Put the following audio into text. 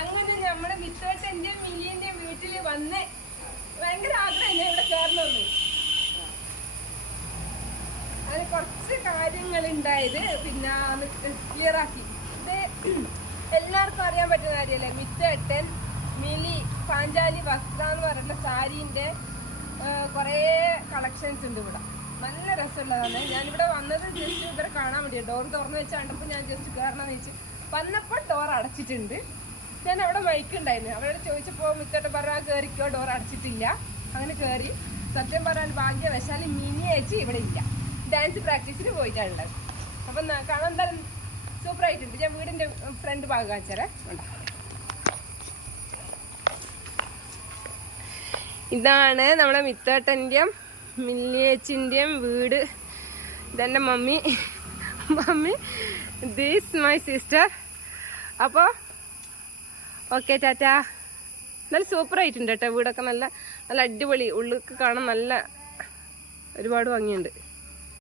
അങ്ങനെ നമ്മുടെ മിത്തേട്ടൻ്റെയും മിലിയന്റെയും വീട്ടിൽ വന്ന് ഭയങ്കര ആഗ്രഹം ഇവിടെ ചേർന്നു. അതിന് കുറച്ച് കാര്യങ്ങൾ ഉണ്ടായത് പിന്നെ ക്ലിയർ ആക്കി. ഇത് എല്ലാവർക്കും അറിയാൻ പറ്റുന്ന കാര്യമല്ലേ, മിത്തേട്ടൻ മിലി പാഞ്ചാലി വസ്ത്ര എന്ന് പറയുന്ന സാരീൻ്റെ കുറേ കളക്ഷൻസ് ഉണ്ട് ഇവിടെ. നല്ല രസമുള്ളതാണ്. ഞാനിവിടെ വന്നത് ജസ്റ്റ് ഇവരെ കാണാൻ വേണ്ടി ഡോർ തുറന്ന് വെച്ച് കണ്ടപ്പോൾ ഞാൻ ജസ്റ്റ് കയറണമെന്ന് വെച്ച് വന്നപ്പോൾ ഡോർ അടച്ചിട്ടുണ്ട്. ഞാൻ അവിടെ മൈക്ക് ഉണ്ടായിരുന്നു, അവരോട് ചോദിച്ചപ്പോൾ മിത്തേട്ടൻ പറഞ്ഞാൽ കയറിക്കോ, ഡോർ അടച്ചിട്ടില്ല. അങ്ങനെ കയറി. സത്യം പറയാൻ ഭാഗ്യവശാൽ മിനി ചേച്ചി ഇവിടെ ഇല്ല, ഡാൻസ് പ്രാക്ടീസിന് പോയിട്ടുള്ളത്. അപ്പം കാണാൻ എന്തായാലും സൂപ്പറായിട്ടുണ്ട്. ഞാൻ വീടിൻ്റെ ഫ്രണ്ട് ഭാഗം കാണിച്ചാലേ. ഇതാണ് നമ്മുടെ മിത്തേട്ടൻ്റെയും മില്ലിയേച്ചിൻ്റെയും വീട്. ഇതെൻ്റെ മമ്മി. This my sister. അപ്പോൾ ഓക്കെ, ടാറ്റാ. നല്ല സൂപ്പറായിട്ടുണ്ട് കേട്ടോ വീടൊക്കെ. നല്ല നല്ല അടിപൊളി, ഉള്ളിൽ കാണാൻ നല്ല ഒരുപാട് ഭംഗിയുണ്ട്.